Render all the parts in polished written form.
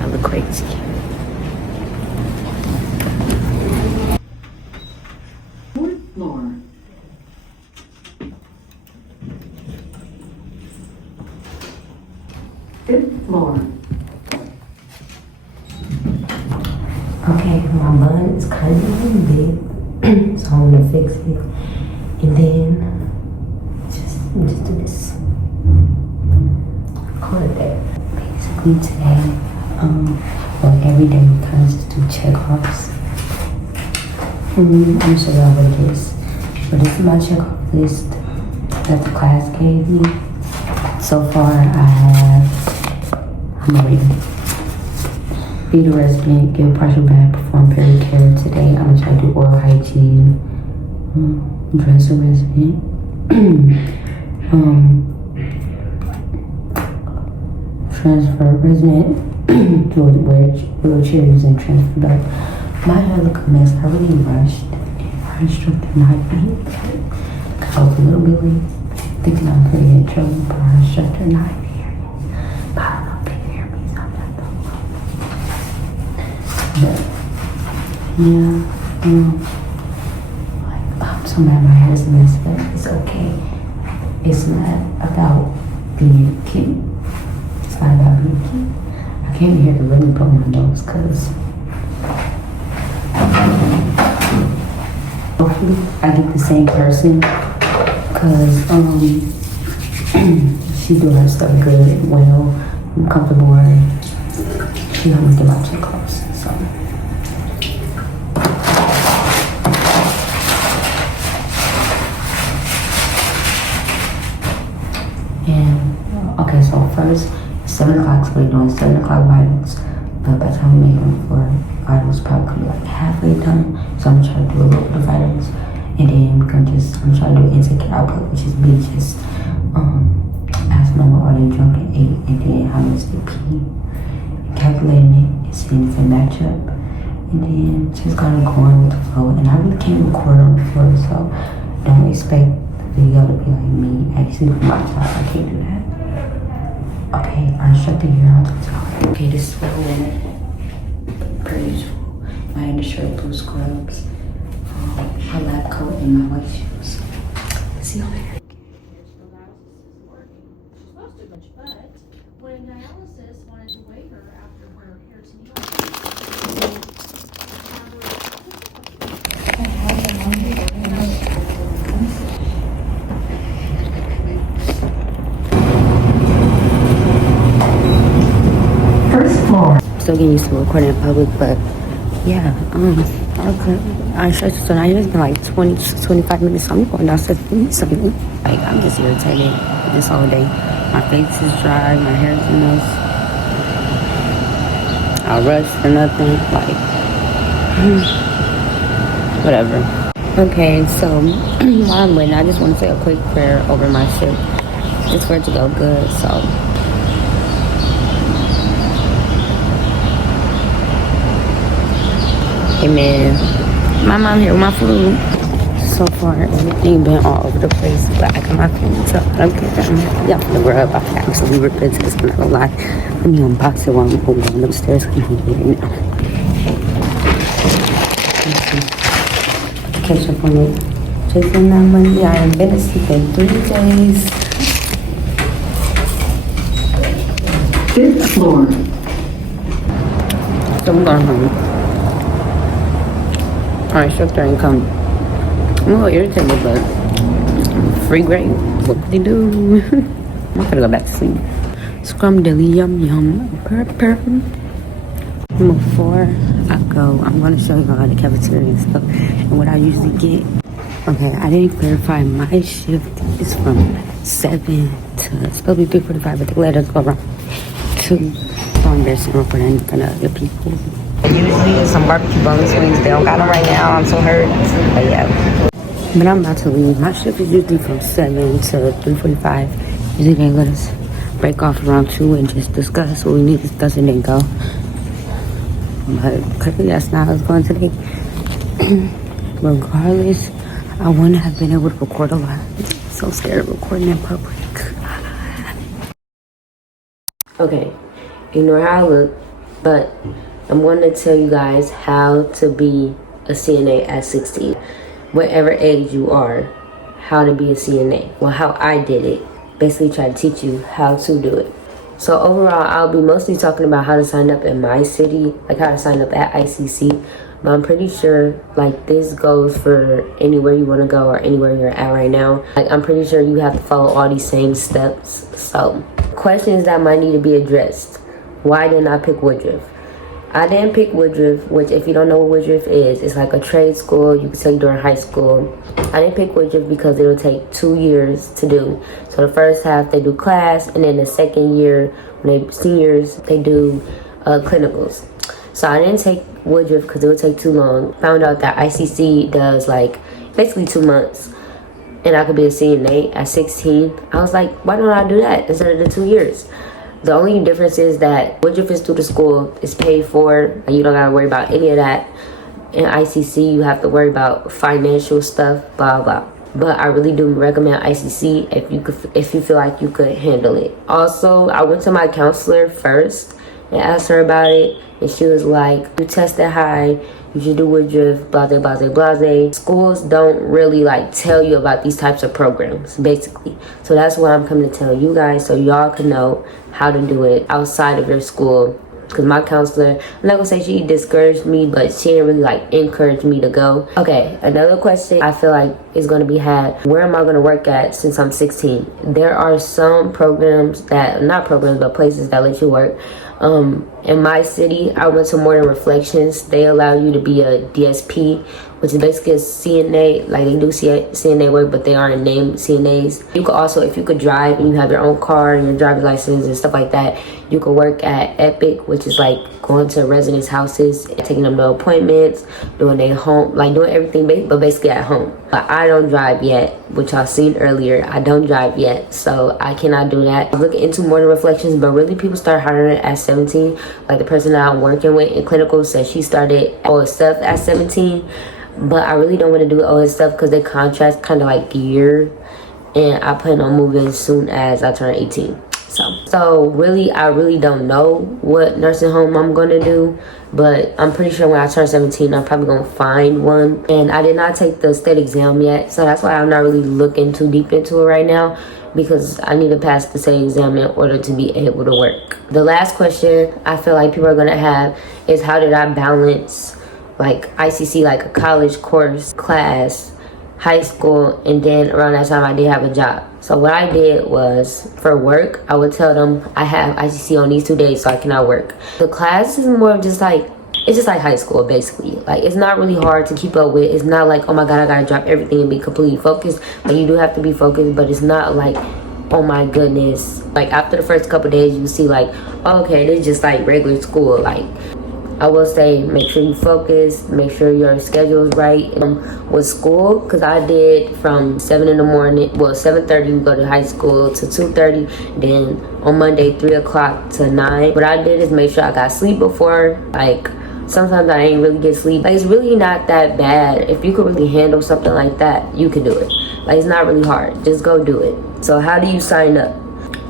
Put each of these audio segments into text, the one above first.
I look crazy. Fourth floor. Fifth floor. Okay, my bun is kind of big, so I'm gonna fix it, and then just do this. Call it that. Basically today, well, every day we kind of just do check-offs. I'm gonna show y'all what it is. So this is my check-off list that the class gave me. So far, I'm gonna read it. Be the resident, give partial bath, perform pericare today. I'm gonna try to do oral hygiene, dress a resident, transfer resident to wheelchair using transfer belt. My hair look a mess. I really rushed. Our instructor not being here. I was a little bit late, thinking I'm pretty in trouble, but our instructor not here. But I don't know if they hear me, so I'm not though. But yeah, I'm so mad my hair is messed up. It's okay. It's not about being cute. It's not about being cute. I came here to really put my nose because hopefully I get the same person because she do her stuff good and well. I'm comfortable with her. She helped me get my check-offs, so. And, okay, so first, 7 o'clock, so we're doing 7 o'clock vitals. But by the time we make them for vitals, probably gonna be like halfway done. So I'm gonna try to do a little bit of vitals. And then I'm trying to do intake and output, which is me just asking them what are they drunk and ate, and then how much they pee. Calculating it and seeing if they match up. And then just kind of going with the flow. And I really can't record on the floor, so don't expect the video to be like me actually from my side. I can't do that. Okay, our instructor here on the top. Okay, this is what we're in. Per usual. My undershirt, blue scrubs, my lab coat, and my white shoes. See you later. When dialysis wanted to waive her after her peritoneal. First floor. Still getting used to recording in public, but yeah, okay. Our instructor, so now it's been like 20 to 25 minutes. So I'm going downstairs to do something. Like, I'm just irritated this whole day. My face is dry, my hair is a mess. I rushed for nothing, like, whatever. Okay, so while I'm waiting, I just want to say a quick prayer over my shift, just for it to go good, so. Amen. My mom here with my food. So So far, everything been all over the place, but I got my phone, so I don't care. Y'all for the rub. I actually repent to this, I'm not gonna lie. Let me unbox it while I'm going upstairs. I'm hungry right now. Catch up on it. Chasing that money. I have been asleep in 3 days. 5th floor. So I'm going home. Alright, instructor ain't come. I'm a little irritated, but free grade. What could they do? I'm gonna go back to sleep. Scrum dilly yum yum. Purr purr. Before I go, I'm gonna show you all the cafeteria and stuff and what I usually get. Okay, I didn't clarify my shift is from 7 to it's supposed to be 3:45, but they let us go around 2. So embarrassing recording in front of other people. Usually some barbecue boneless wings. They don't got them right now. I'm so hurt. But yeah. But I'm about to leave. My shift is usually from 7 to 3:45. Usually they let us break off around 2 and just discuss what we need to discuss and then go. But clearly that's not how it's going today. Regardless, I wouldn't have been able to record a lot. I'm so scared of recording in public. Okay, ignore how I look, but I'm going to tell you guys how to be a CNA at 16. Whatever age you are, how to be a CNA. Well, how I did it. Basically try to teach you how to do it. So overall, I'll be mostly talking about how to sign up in my city, like how to sign up at ICC. But I'm pretty sure like this goes for anywhere you want to go or anywhere you're at right now. Like I'm pretty sure you have to follow all these same steps. So questions that might need to be addressed. Why didn't I pick Woodruff? I didn't pick Woodruff, which if you don't know what Woodruff is, it's like a trade school you can take during high school. I didn't pick Woodruff because it'll take 2 years to do. So the first half they do class, and then the second year, when they seniors, they do clinicals. So I didn't take Woodruff because it would take too long. Found out that ICC does like basically 2 months, and I could be a CNA at 16. I was like, why don't I do that instead of the 2 years? The only difference is that Woodruff is through the school, it's paid for, and you don't gotta worry about any of that. In ICC, you have to worry about financial stuff, blah blah. But I really do recommend ICC if you feel like you could handle it. Also, I went to my counselor first and asked her about it, and she was like, "You tested high. You should do Woodruff, blase, blase, blase." Schools don't really like tell you about these types of programs, basically. So that's what I'm coming to tell you guys, so y'all can know how to do it outside of your school. Because my counselor, I'm not gonna say she discouraged me, but she didn't really like encourage me to go. Okay, another question I feel like is gonna be had, where am I gonna work at since I'm 16? There are some programs that, not programs, but places that let you work. In my city, I went to More Than Reflections. They allow you to be a DSP, which is basically a CNA. Like they do CNA work, but they aren't named CNAs. You could also, if you could drive and you have your own car and your driver's license and stuff like that, you could work at Epic, which is like going to residents' houses, taking them to appointments, doing their home, like doing everything, but basically at home. But I don't drive yet, which y'all seen earlier. I don't drive yet, so I cannot do that. I was looking into More Than Reflections, but really people start hiring at 17. Like the person that I'm working with in clinical said she started all stuff at 17. But I really don't want to do all this stuff because their contract's kind of like year, and I plan on moving as soon as I turn 18. So really, I really don't know what nursing home I'm gonna do, but I'm pretty sure when I turn 17, I'm probably gonna find one. And I did not take the state exam yet, so that's why I'm not really looking too deep into it right now, because I need to pass the state exam in order to be able to work. The last question I feel like people are gonna have is, how did I balance like ICC, like a college course, class, high school, and then around that time I did have a job. So what I did was, for work, I would tell them I have ICC on these 2 days, so I cannot work. The class is more of just like, it's just like high school, basically. Like, it's not really hard to keep up with. It's not like, oh my God, I gotta drop everything and be completely focused. Like, you do have to be focused, but it's not like, oh my goodness. Like, after the first couple days, you see like, oh, okay, this is just like regular school. Like, I will say, make sure you focus, make sure your schedule is right. With school, because I did from 7 in the morning, well, 7:30 we go to high school to 2:30, then on Monday 3 o'clock to 9. What I did is make sure I got sleep before, like Sometimes I ain't really get sleep. Like, it's really not that bad. If you could really handle something like that, you could do it. Like, it's not really hard. Just go do it. So how do you sign up?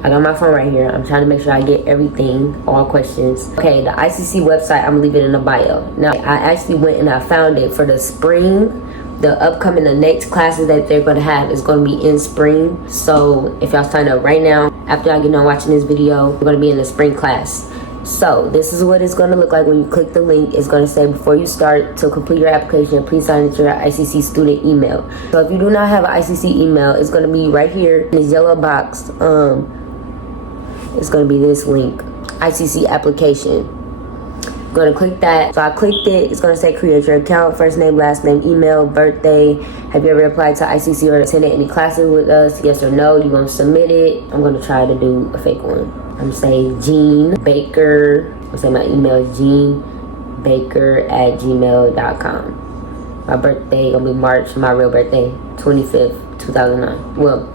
I got my phone right here. I'm trying to make sure I get everything, all questions. Okay, the ICC website, I'm gonna leave it in the bio. Now, I actually went and I found it for the spring. The next classes that they're gonna have is gonna be in spring. So if y'all sign up right now, after I get done watching this video, we're gonna be in the spring class. So this is what it's going to look like when you click the link. It's going to say, before you start to complete your application, please sign into your ICC student email. So if you do not have an ICC email, it's going to be right here in this yellow box. It's going to be this link, ICC application. I'm going to click that. So I clicked it. It's going to say create your account, first name, last name, email, birthday. Have you ever applied to ICC or attended any classes with us? Yes or no. You're going to submit it. I'm going to try to do a fake one. I'm going to say Jean Baker. I'm going to say my email is jeanbaker@gmail.com. My birthday going to be March, my real birthday, 25th, 2009. Well,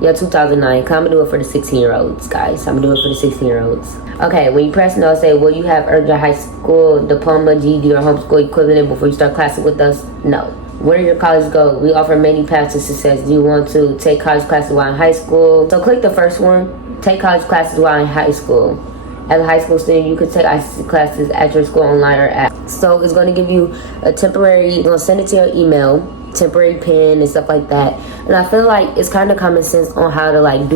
yeah, 2009. I'm going to do it for the 16-year-olds, guys. I'm going to do it for the 16-year-olds. Okay, when you press no, say, will you have earned your high school diploma, GED, or homeschool equivalent before you start classes with us? No. Where do your college go? We offer many paths to success. Do you want to take college classes while in high school? So click the first one. Take college classes while in high school. As a high school student, you could take ICC classes at your school online or app. So it's going to give you a temporary, it's going to send it to your email, temporary pin and stuff like that. And I feel like it's kind of common sense on how to like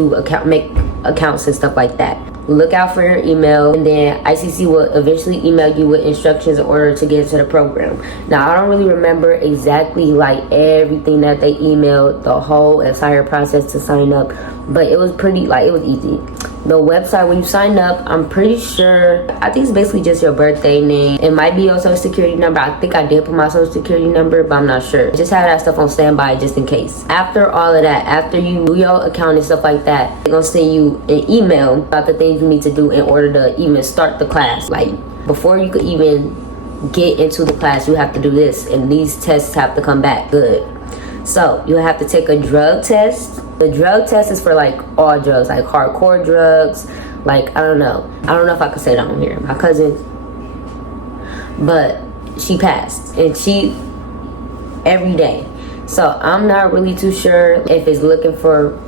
make accounts and stuff like that. Look out for your email, and then ICC will eventually email you with instructions in order to get into the program. Now, I don't really remember exactly like everything that they emailed, the whole entire process to sign up, but it was pretty, like, it was easy. The website, when you sign up, I'm pretty sure, I think it's basically just your birthday name. It might be your social security number. I think I did put my social security number, but I'm not sure. Just have that stuff on standby just in case. After all of that, after you do your account and stuff like that, they're gonna send you an email about the things you need to do in order to even start the class. Like, before you could even get into the class, you have to do this, and these tests have to come back good. So you have to take a drug test. The drug test is for like all drugs, like hardcore drugs, like I don't know if I could say that on here. My cousin, but she passed, and she every day. So I'm not really too sure if it's looking for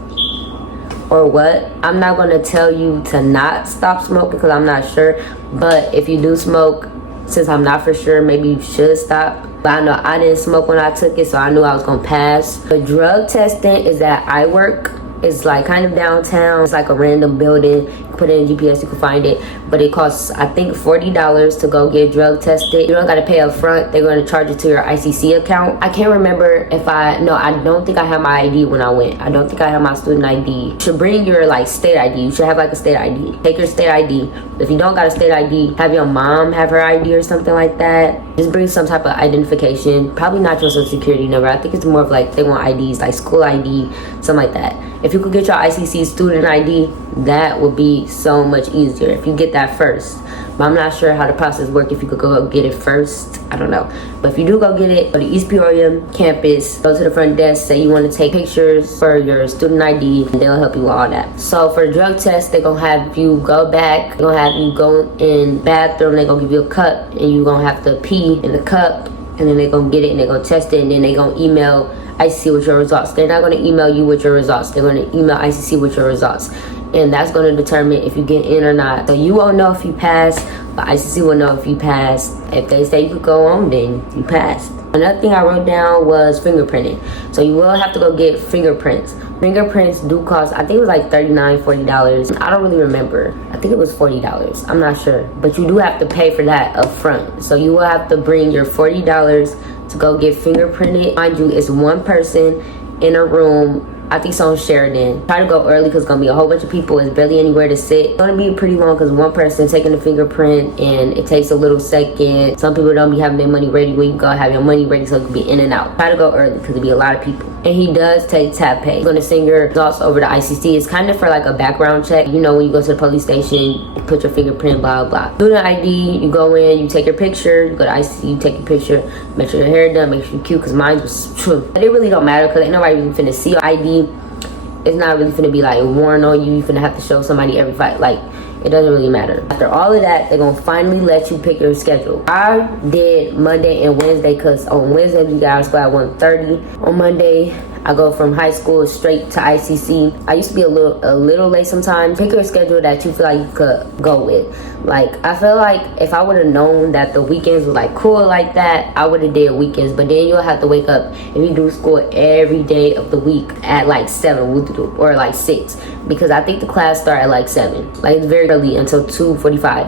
or what. I'm not going to tell you to not stop smoking because I'm not sure, but if you do smoke, since I'm not for sure, maybe you should stop. But I know I didn't smoke when I took it, so I knew I was gonna pass. The drug testing is at iWork. It's like kind of downtown. It's like a random building. You put it in GPS, you can find it. But it costs, I think, $40 to go get drug tested. You don't gotta pay up front. They're gonna charge it to your ICC account. I can't remember if I don't think I had my ID when I went. I don't think I had my student ID. You should bring your like state ID. You should have like a state ID. Take your state ID. If you don't got a state ID, have your mom have her ID or something like that. Just bring some type of identification. Probably not your social security number. I think it's more of like they want IDs, like school ID, something like that. If you could get your ICC student ID, that would be so much easier if you get that first. But I'm not sure how the process works if you could go get it first. I don't know. But if you do go get it, go to East Peoria campus, go to the front desk, say you want to take pictures for your student ID, and they'll help you with all that. So for drug tests, they're going to have you go back, they're going to have you go in bathroom, they're going to give you a cup, and you're going to have to pee in the cup, and then they're going to get it, and they're going to test it, and then they're going to email ICC with your results. They're not going to email you with your results. They're going to email ICC with your results. And that's going to determine if you get in or not. So you won't know if you pass, but ICC will know if you passed. If they say you could go on, then you passed. Another thing I wrote down was fingerprinting. So you will have to go get fingerprints. Fingerprints do cost, I think it was like $39, $40. I don't really remember. I think it was $40. I'm not sure. But you do have to pay for that up front. So you will have to bring your $40 to go get fingerprinted. Mind you, it's one person in a room. I think it's on Sheridan. Try to go early because it's going to be a whole bunch of people. It's barely anywhere to sit. It's going to be pretty long because one person taking the fingerprint, and it takes a little second. Some people don't be having their money ready when you go have your money ready, so it could be in and out. Try to go early because it'll be a lot of people. And he does take tap pay. He's going to send your results over to ICC. It's kind of for like a background check. You know, when you go to the police station, you put your fingerprint, blah, blah. Student ID, you go in, you take your picture, you go to ICC, you take your picture, make sure your hair done, make sure you're cute, because mine was true. But it really don't matter because ain't nobody even finna see your ID. It's not really finna be like worn on you. You finna have to show somebody every fight. Like, it doesn't really matter. After all of that, they're gonna finally let you pick your schedule. I did Monday and Wednesday because on Wednesday we got out of school at 1:30. On Monday, I go from high school straight to ICC. I used to be a little late sometimes. Pick your schedule that you feel like you could go with. Like, I feel like if I would have known that the weekends was like cool like that, I would have did weekends. But then you'll have to wake up and you do school every day of the week at like 7 or like 6. Because I think the class start at like 7. Like, it's very early until 2:45.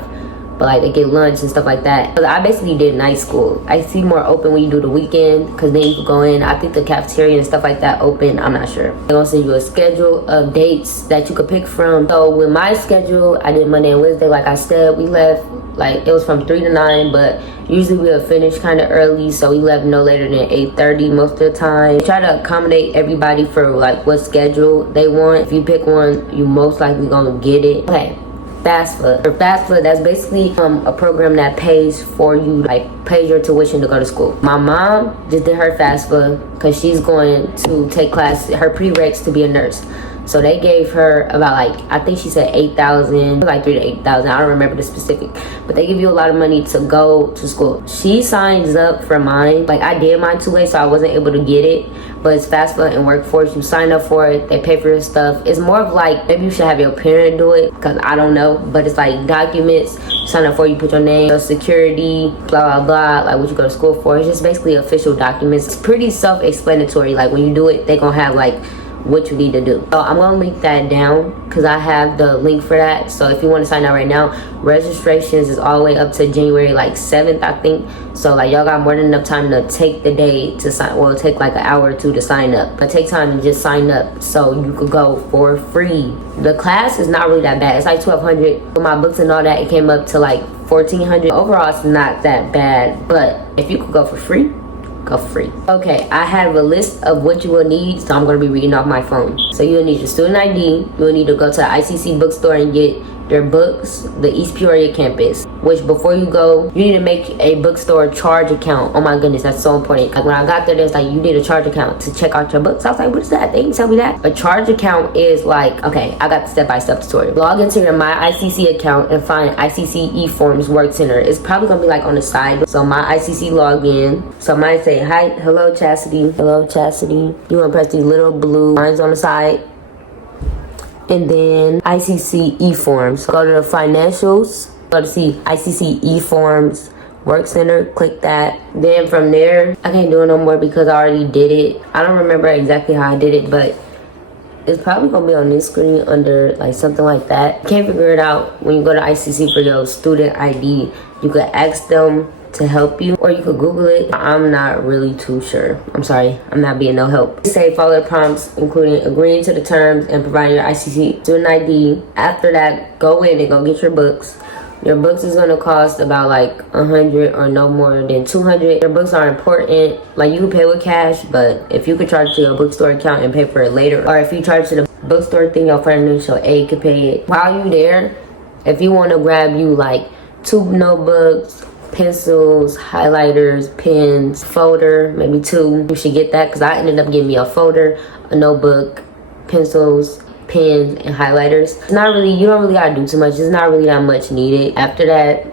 But like they get lunch and stuff like that. But I basically did night school. I see more open when you do the weekend because then you can go in. I think the cafeteria and stuff like that open. I'm not sure. They're gonna send you a schedule of dates that you could pick from. So with my schedule, I did Monday and Wednesday. Like I said, we left like it was from 3 to 9, but usually we'll finish kind of early, so we left no later than 8:30 most of the time. Try to accommodate everybody for like what schedule they want. If you pick one, you most likely gonna get it. Okay. Fasfa. For Fasfa, that's basically a program that pays for you, like pays your tuition to go to school. My mom just did her Fasfa because she's going to take class, her prereqs to be a nurse. So they gave her about like, I think she said 8,000, like 3 to 8,000. I don't remember the specific, but they give you a lot of money to go to school. She signs up for mine. Like I did mine too late, so I wasn't able to get it. But it's Fasfa and Workforce. You sign up for it. They pay for your stuff. It's more of like, maybe you should have your parent do it because I don't know. But it's like documents. You sign up for, you put your name, your security, blah, blah, blah. Like what you go to school for. It's just basically official documents. It's pretty self-explanatory. Like when you do it, they gonna have like what you need to do. So I'm gonna link that down because I have the link for that. So if you want to sign up right now, registrations is all the way up to January like 7th, I think. So like y'all got more than enough time to take the day to sign. Well, it'll take like an hour or two to sign up, but take time to just sign up so you could go for free. The class is not really that bad. It's like 1,200 with my books and all that. It came up to like 1,400. Overall, it's not that bad, but if you could go for free, go free. Okay, I have a list of what you will need, so I'm going to be reading off my phone. So you'll need your student ID. You will need to go to the ICC bookstore and get your books, the East Peoria campus, which before you go, you need to make a bookstore charge account. Oh my goodness, that's so important. Like when I got there, there's like, you need a charge account to check out your books. I was like, what is that? They didn't tell me that. A charge account is like, okay, I got the step-by-step tutorial. Log into your My ICC account and find ICC eForms Work Center. It's probably gonna be like on the side. So My ICC login. So mine say, hi, hello Chastity. Hello Chastity. You wanna press these little blue lines on the side. And then ICC eForms. Go to the financials. Go to see ICC eForms Work Center. Click that. Then from there, I can't do it no more because I already did it. I don't remember exactly how I did it, but it's probably gonna be on this screen under like something like that. Can't figure it out. When you go to ICC for your student ID, you could ask them to help you, or you could Google it. I'm not really too sure. I'm sorry, I'm not being no help. Say follow the prompts, including agreeing to the terms and providing your ICC student ID. After that, go in and go get your books. Your books is gonna cost about like 100 or no more than 200. Your books are important. Like you can pay with cash, but if you could charge to your bookstore account and pay for it later, or if you charge to the bookstore thing, your financial aid could pay it. While you there, if you wanna grab you like 2 notebooks, pencils, highlighters, pens, folder, maybe 2. You should get that because I ended up getting me a folder, a notebook, pencils, pens, and highlighters. It's not really, you don't really gotta do too much. It's not really that much needed. After that,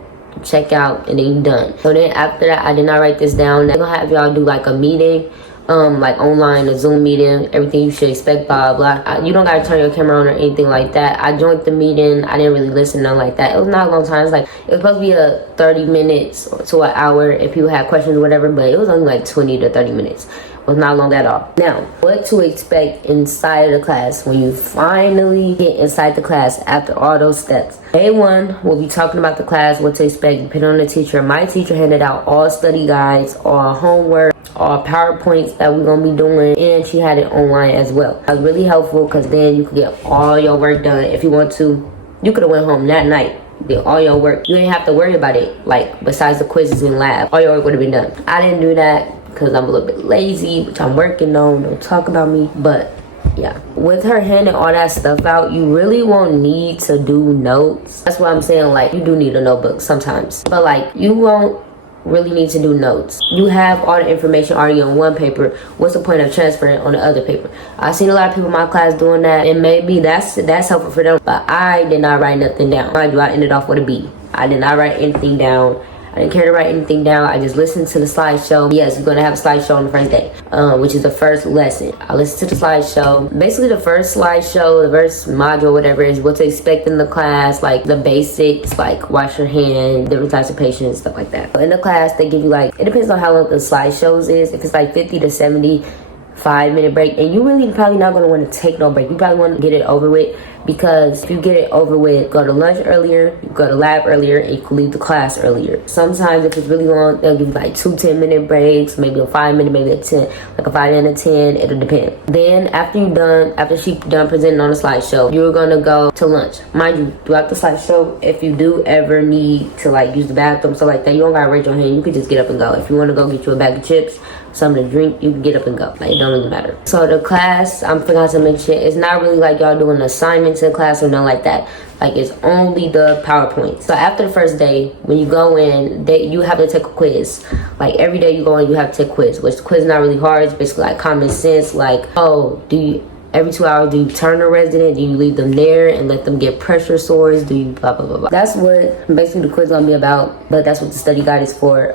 check out and then you're done. So then after that, I did not write this down. They're gonna have y'all do like a meeting, like online, a Zoom meeting, everything you should expect, blah, blah. You don't gotta turn your camera on or anything like that. I joined the meeting. I didn't really listen, nothing like that. It was not a long time. It's like, it was supposed to be a 30 minutes to an hour if people had questions or whatever, but it was only like 20 to 30 minutes. It was not long at all. Now, what to expect inside of the class when you finally get inside the class after all those steps. Day 1, we'll be talking about the class, what to expect, depending on the teacher. My teacher handed out all study guides, all homework, all PowerPoints that we're going to be doing, and she had it online as well. That was really helpful because then you could get all your work done. If you want to, you could have went home that night, did all your work. You didn't have to worry about it, like besides the quizzes in lab. All your work would have been done. I didn't do that because I'm a little bit lazy, which I'm working on. Don't talk about me, but yeah. With her handing all that stuff out, you really won't need to do notes. That's what I'm saying, like you do need a notebook sometimes, but like you won't really need to do notes. You have all the information already on one paper. What's the point of transferring on the other paper? I've seen a lot of people in my class doing that, and maybe that's helpful for them, but I did not write nothing down. Mind you, I ended off with a B. I did not write anything down. I didn't care to write anything down. I just listened to the slideshow. Yes, we're going to have a slideshow on the first day, which is the first lesson. I listened to the slideshow. Basically, the first slideshow, the first module, whatever, is what to expect in the class, like the basics, like wash your hand, different types of patients, stuff like that. In the class, they give you like, it depends on how long the slideshows is. If it's like 50 to 75-minute break, and you really probably not going to want to take no break. You probably want to get it over with, because if you get it over with, go to lunch earlier, you go to lab earlier, and you can leave the class earlier. Sometimes if it's really long, they'll give you like 2 10-minute breaks, maybe a 5-minute, maybe a 10, like a 5 and a 10, it'll depend. Then after she done presenting on the slideshow, you're gonna go to lunch. Mind you, throughout the slideshow, if you do ever need to like use the bathroom, stuff like that, you don't gotta raise your hand, you can just get up and go. If you wanna go get you a bag of chips, something to drink, you can get up and go. Like, it don't really matter. So the class, I forgot to mention, it's not really like y'all doing assignments in class or nothing like that. Like, it's only the PowerPoint. So after the first day, when you go in, you have to take a quiz. Like, every day you go in, you have to take a quiz, which the quiz is not really hard. It's basically like common sense. Like, every 2 hours, do you turn a resident? Do you leave them there and let them get pressure sores? Do you blah, blah, blah, blah. That's what basically the quiz is going to be about, but that's what the study guide is for.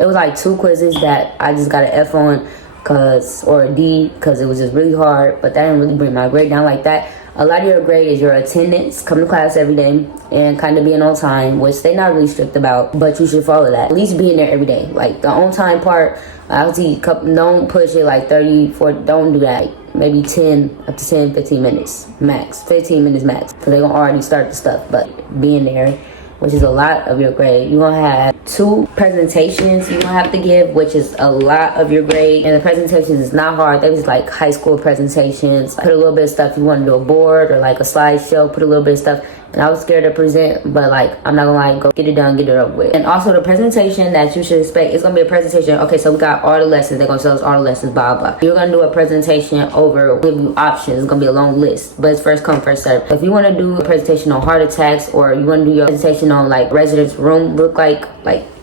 It was like 2 quizzes that I just got an F on, or a D, because it was just really hard, but that didn't really bring my grade down like that. A lot of your grade is your attendance, coming to class every day, and kind of being on time, which they're not really strict about, but you should follow that. At least being there every day. Like, the on time part, obviously, don't push it like 30, 40, don't do that. Maybe 10, up to 10, 15 minutes max. 15 minutes max, because they're going to already start the stuff, but being there, which is a lot of your grade. You're gonna have 2 presentations you're gonna have to give, which is a lot of your grade. And the presentations is not hard. They was like high school presentations. Put a little bit of stuff, you want to do a board or like a slideshow, put a little bit of stuff. And I was scared to present, but like, I'm not gonna lie, go get it done, get it over with. And also the presentation that you should expect, it's gonna be a presentation. Okay, so we got all the lessons, they're gonna tell us all the lessons, blah, blah. You're gonna do a presentation over, give you options, it's gonna be a long list, but it's first come, first serve. If you wanna do a presentation on heart attacks, or you wanna do your presentation on like residents' room look like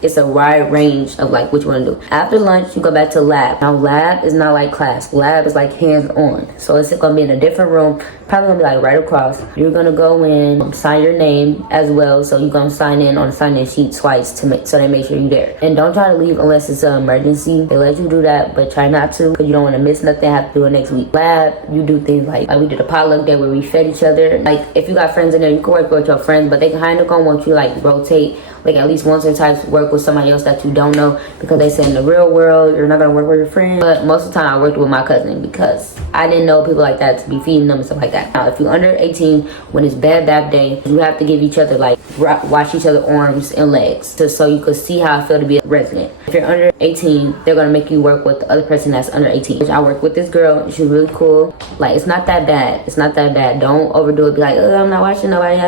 it's a wide range of like what you want to do. After lunch, you go back to lab. Now, lab is not like class. Lab is like hands-on. So it's going to be in a different room, probably going to be like right across. You're going to go in, sign your name as well. So you're going to sign in on the sign-in sheet twice so they make sure you're there. And don't try to leave unless it's an emergency. They let you do that, but try not to, because you don't want to miss nothing, have to do it next week. Lab, you do things like we did a potluck day where we fed each other. Like, if you got friends in there, you can work with your friends, but they kind of going to want you like rotate, like at least once or twice work with somebody else that you don't know, because they say in the real world you're not gonna work with your friend. But most of the time I worked with my cousin, because I didn't know people like that to be feeding them and stuff like that. Now, if you're under 18, when it's bad bath day, you have to give each other like wash each other's arms and legs, just so you could see how it feel to be a resident. If you're under 18, they're gonna make you work with the other person that's under 18. Which I worked with this girl, she's really cool. Like, it's not that bad. It's not that bad. Don't overdo it. Be like, I'm not watching nobody.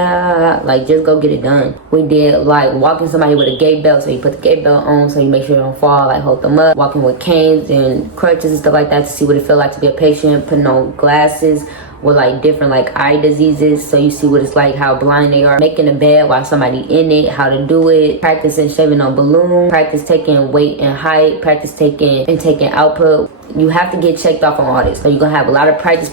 Like, just go get it done. We did like walking somebody with a gait belt, so you put the gait belt on so you make sure you don't fall, like hold them up. Walking with canes and crutches and stuff like that to see what it feel like to be a patient. Putting on glasses with like different like eye diseases, so you see what it's like, how blind they are. Making a bed while somebody in it, how to do it. Practicing shaving on balloon. Practice taking weight and height. Practice taking output. You have to get checked off on all this. So you're gonna have a lot of practice,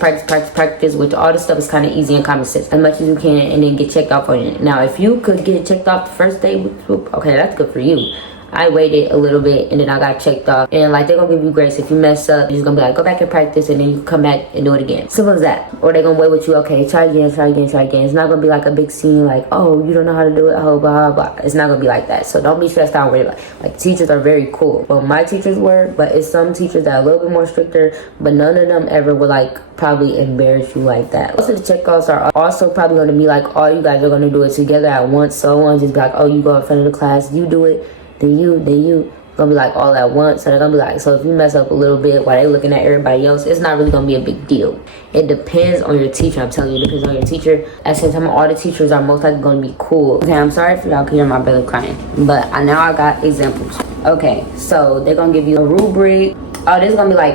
which all this stuff is kind of easy and common sense, as much as you can, and then get checked off on it. Now, if you could get checked off the first day, okay, that's good for you. I waited a little bit and then I got checked off, and like, they're gonna give you grace. If you mess up, you're just gonna be like, go back and practice, and then you come back and do it again. Simple as that. Or they're gonna wait with you, okay, try again. It's not gonna be like a big scene like, oh, you don't know how to do it, oh, blah, blah, blah. It's not gonna be like that. So don't be stressed out with it. Like, teachers are very cool. Well, my teachers were, but it's some teachers that are a little bit more stricter, but none of them ever would like probably embarrass you like that. Most of the checkoffs are also probably gonna be like, all you guys are gonna do it together at once. So one just be like, oh, you go in front of the class, you do it, then you. Gonna be like all at once. So they're gonna be like, so if you mess up a little bit while they're looking at everybody else, it's not really gonna be a big deal. It depends on your teacher. I'm telling you, it depends on your teacher. At the same time, all the teachers are most likely gonna be cool. Okay, I'm sorry if y'all can hear my brother crying, but now I got examples. Okay, so they're gonna give you a rubric. Oh, this is gonna be like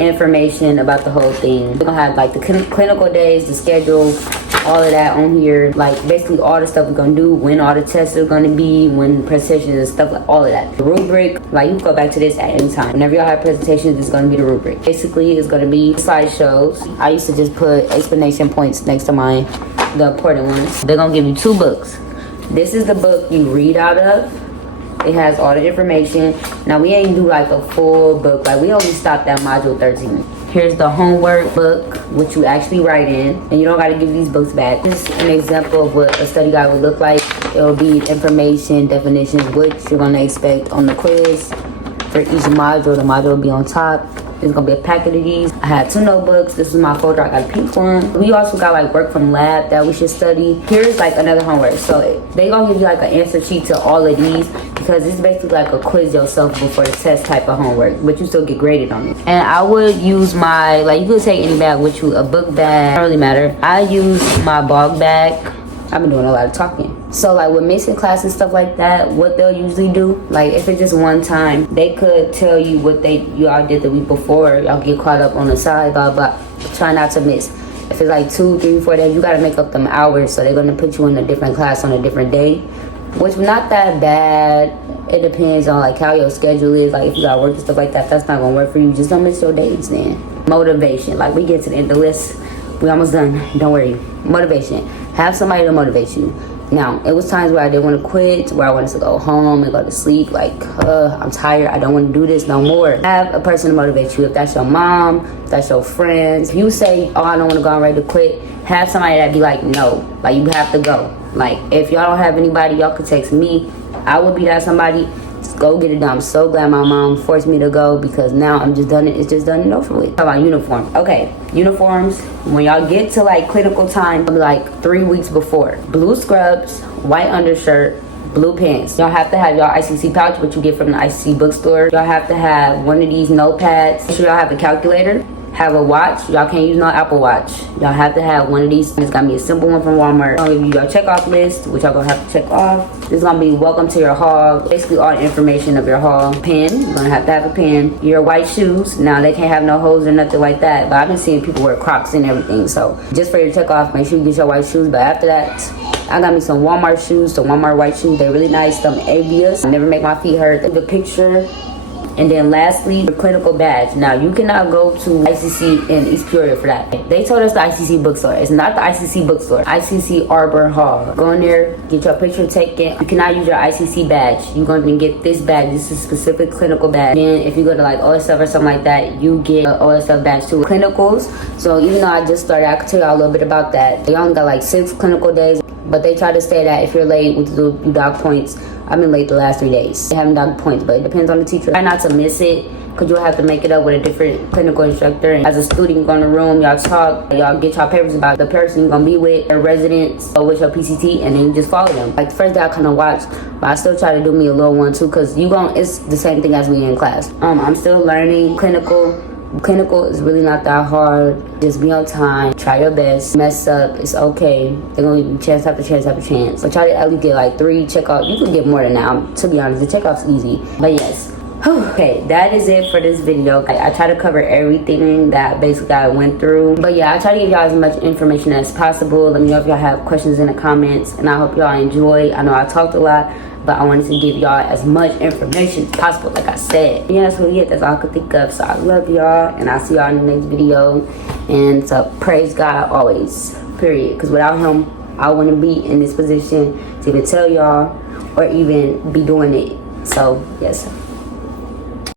information about the whole thing. We're gonna have like the clinical days, the schedule, all of that on here. Like basically all the stuff we're gonna do, when all the tests are gonna be, when presentations and stuff, like all of that. The rubric, like you can go back to this at any time. Whenever y'all have presentations, it's gonna be the rubric. Basically, it's gonna be slideshows. I used to just put explanation points next to mine, the important ones. They're gonna give you 2 books. This is the book you read out of. It has all the information. Now we ain't do like a full book, like we only stopped at module 13. Here's the homework book, which you actually write in, and you don't gotta give these books back. This is an example of what a study guide would look like. It'll be information, definitions, what you're gonna expect on the quiz. For each module, the module will be on top. There's gonna be a packet of these. I had 2 notebooks. This is my folder. I got a pink one. We also got like work from lab that we should study. Here's like another homework. So they gonna give you like an answer sheet to all of these, because it's basically like a quiz yourself before the test type of homework, but you still get graded on it. And I would use my, like you could take any bag with you, a book bag, don't really matter. I use my bog bag. I've been doing a lot of talking. So like with mixing class and stuff like that, what they'll usually do, like if it's just one time, they could tell you what y'all did the week before. Y'all get caught up on the side, blah, blah. Try not to miss. If it's like 2, 3, 4 days, you gotta make up them hours. So they're gonna put you in a different class on a different day, which not that bad. It depends on like how your schedule is. Like if you got work and stuff like that, that's not gonna work for you. Just don't miss your days then. Motivation, like we get to the end of the list. We almost done, don't worry. Motivation, have somebody to motivate you. Now, it was times where I didn't want to quit, where I wanted to go home and go to sleep. Like, I'm tired. I don't want to do this no more. Have a person to motivate you. If that's your mom, if that's your friends. If you say, oh, I don't want to go, I'm ready to quit, have somebody that be like, no, like you have to go. Like, if y'all don't have anybody, y'all could text me. I would be that somebody. Just go get it done. I'm so glad my mom forced me to go, because now I'm just done it. It's just done and over with. How about uniform? Okay, uniforms. When y'all get to like clinical time, like 3 weeks before. Blue scrubs, white undershirt, blue pants. Y'all have to have y'all ICC pouch, which you get from the ICC bookstore. Y'all have to have one of these notepads. Make sure y'all have a calculator. Have a watch. Y'all can't use no Apple Watch. Y'all have to have one of these. It's gonna be a simple one from Walmart. I'll give you your checkoff list, which y'all gonna have to check off. This is gonna be welcome to your hall. Basically all the information of your hall. Pen, you're gonna have to have a pen. Your white shoes. Now they can't have no holes or nothing like that, but I've been seeing people wear Crocs and everything. So just for your checkoff, make sure you get your white shoes. But after that, I got me some Walmart shoes, some Walmart white shoes. They're really nice. Some Avias. Never make my feet hurt. The picture. And then lastly, your clinical badge. Now, you cannot go to ICC in East Peoria for that. They told us the ICC bookstore. It's not the ICC bookstore. ICC Arbor Hall. Go in there, get your picture taken. You cannot use your ICC badge. You're going to get this badge. This is a specific clinical badge. Then if you go to like OSF or something like that, you get an OSF badge too. Clinicals. So even though I just started, I could tell y'all a little bit about that. They only got like 6 clinical days. But they try to say that if you're late with the doc points, I've been late the last 3 days. They haven't doc points, but it depends on the teacher. Try not to miss it, because you'll have to make it up with a different clinical instructor. And as a student, you go in the room, y'all talk, y'all get y'all papers about the person you're gonna be with, your residents, or with your PCT, and then you just follow them. Like the first day I kind of watched, but I still try to do me a little one too, because it's the same thing as me in class. I'm still learning clinical. Clinical is really not that hard. Just be on time, try your best, mess up, it's okay. They're gonna give you chance after chance after chance. But try to at least get like 3 checkoffs. You can get more than that, to be honest. The checkoff's easy, but yes. Okay, that is it for this video. I try to cover everything that basically I went through. But yeah, I try to give y'all as much information as possible. Let me know if y'all have questions in the comments, and I hope y'all enjoy. I know I talked a lot, but I wanted to give y'all as much information as possible, like I said. Yeah, that's really it. That's all I could think of. So I love y'all, and I'll see y'all in the next video. And so praise God always, period. Because without him, I wouldn't be in this position to even tell y'all or even be doing it. So yes.